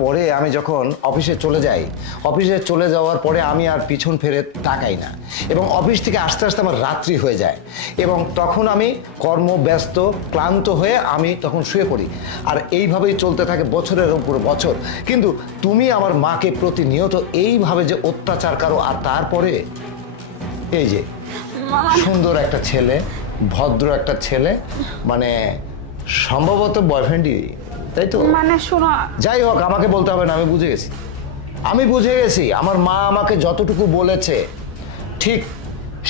পরে আমি যখন অফিসে চলে যাওয়ার পরে আমি আর পিছন ফিরে তাকাই না এবং অফিস থেকে আস্তে আস্তে আমার রাত্রি হয়ে যায় এবং তখন আমি কর্মব্যস্ত ক্লান্ত হয়ে আমি তখন শুয়ে পড়ি আর এইভাবেই চলতে থাকে বছরের উপর বছর। কিন্তু তুমি আমার মাকে প্রতিনিয়ত এইভাবে যে অত্যাচার করো আর তারপরে এই যে সুন্দর একটা ছেলে, ভদ্র একটা ছেলে, মানে সম্ভবত বয়ফ্রেন্ডই, তাই তো? মানে শোনো, যাই হোক, আমাকে বলতে হবে না, আমি বুঝে গেছি। আমার মা আমাকে যতটুকু বলেছে ঠিক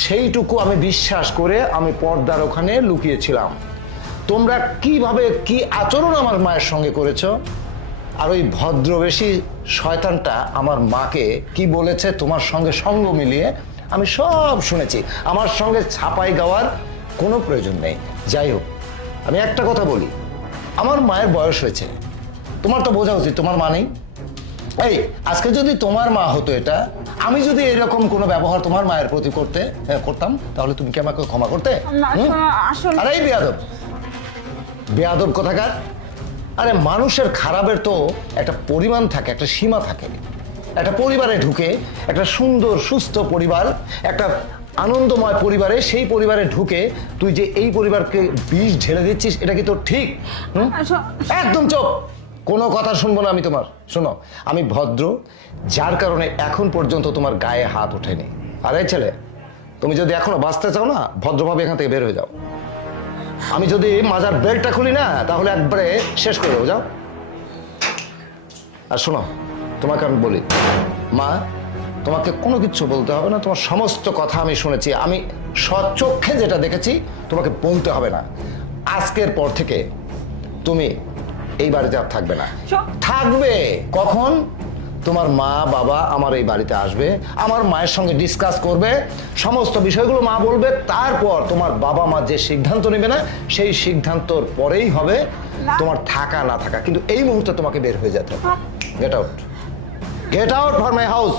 সেইটুকু আমি বিশ্বাস করে আমি পর্দার ওখানে লুকিয়েছিলাম। তোমরা কিভাবে কি আচরণ আমার মায়ের সঙ্গে করেছো, আর ওই ভদ্রবেশী শয়তানটা আমার মাকে কি বলেছে তোমার সঙ্গে সঙ্গ মিলিয়ে আমি সব শুনেছি। আমার সঙ্গে ছাপাই গাওয়ার কোনো প্রয়োজন নেই। যাই হোক, আমি একটা কথা বলি, আমার মায়ের বয়স হয়েছে, তোমার তো বোঝা উচিত তোমার মা নেই। এই আজকে যদি তোমার মা হতো, এটা আমি যদি এরকম কোনো ব্যবহার তোমার মায়ের প্রতি করতাম, তাহলে তুমি কি আমাকে ক্ষমা করতে? আরে বেয়াদব কথাকার। আরে মানুষের খারাপের তো একটা পরিমাণ থাকে, একটা সীমা থাকে। একটা পরিবারে ঢুকে, একটা সুন্দর সুস্থ পরিবার, একটা আনন্দময় পরিবারে, সেই পরিবারে ঢুকে তুই যে এই পরিবারকে বিষ ঢেলে দিচ্ছিস, এটা কি তোর ঠিক? একদম চুপ, কোনো কথা শুনবো না আমি তোমার। শোনো, আমি ভদ্র, যার কারণে এখন পর্যন্ত তোমার গায়ে হাত ওঠেনি। আরে ছেলে, তুমি যদি এখনো বাঁচতে চাও না, ভদ্রভাবে এখান থেকে বের হয়ে যাও। আমি যদি মাজার বেল্টটা খুলি না, তাহলে একবারে শেষ করে দেবো, যাও। আর শোনো, তোমাকে আমি বলি, মা তোমাকে কোনো কিছু বলতে হবে না, তোমার সমস্ত কথা আমি শুনেছি, আমি স্বচক্ষে যেটা দেখেছি তোমাকে বলতে হবে না। আজকের পর থেকে তুমি এই বাড়িতে আর থাকবে না। থাকবে কখন? তোমার মা বাবা আমার এই বাড়িতে আসবে, আমার মায়ের সঙ্গে ডিসকাস করবে, সমস্ত বিষয়গুলো মা বলবে, তারপর তোমার বাবা মা যে সিদ্ধান্ত নেবে না, সেই সিদ্ধান্তর পরেই হবে তোমার থাকা না থাকা। কিন্তু এই মুহূর্তে তোমাকে বের হয়ে যেতে হবে। Get out for my house.